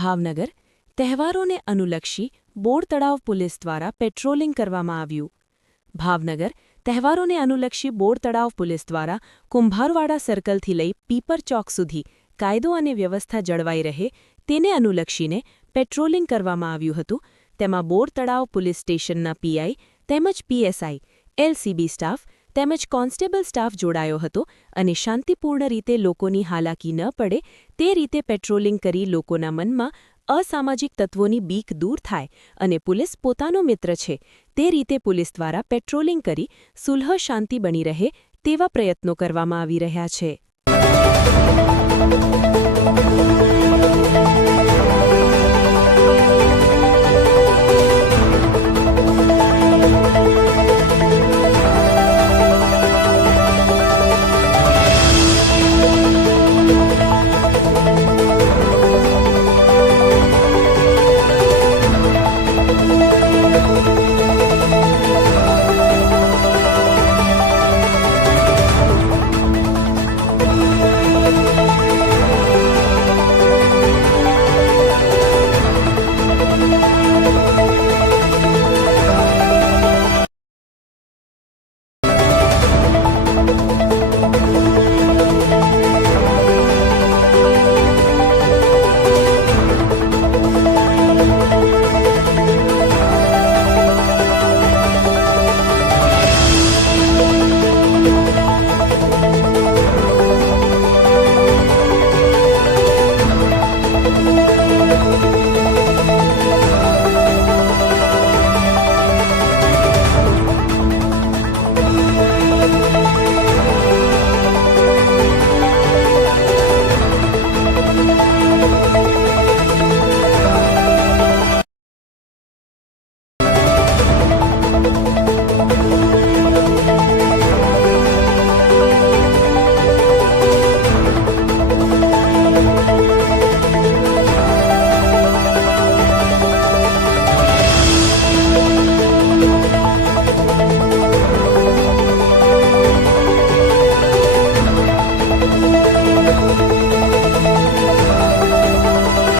ભાવનગર તહેવારોને અનુલક્ષી બોર તળાવ પોલીસ દ્વારા પેટ્રોલિંગ કરવામાં આવ્યું. ભાવનગર તહેવારોને અનુલક્ષી બોર તળાવ પોલીસ દ્વારા કુંભારવાડા સર્કલથી લઈ પીપર ચોક સુધી કાયદો અને વ્યવસ્થા જળવાઈ રહે તેને અનુલક્ષીને પેટ્રોલિંગ કરવામાં આવ્યું હતું. તેમાં બોર તળાવ પોલીસ સ્ટેશનના પીઆઈ તેમજ પીએસઆઈ, એલસીબી સ્ટાફ તેમજ કોન્સ્ટેબલ સ્ટાફ જોડાયો હતો અને શાંતિપૂર્ણ રીતે લોકોની હાલાકી ન પડે તે રીતે પેટ્રોલિંગ કરી લોકોના મનમાં અસામાજિક તત્વોની બીક દૂર થાય અને પોલીસ પોતાનો મિત્ર છે તે રીતે પોલીસ દ્વારા પેટ્રોલિંગ કરી સુલહ શાંતિ બની રહે તેવા પ્રયત્નો કરવામાં આવી રહ્યા છે.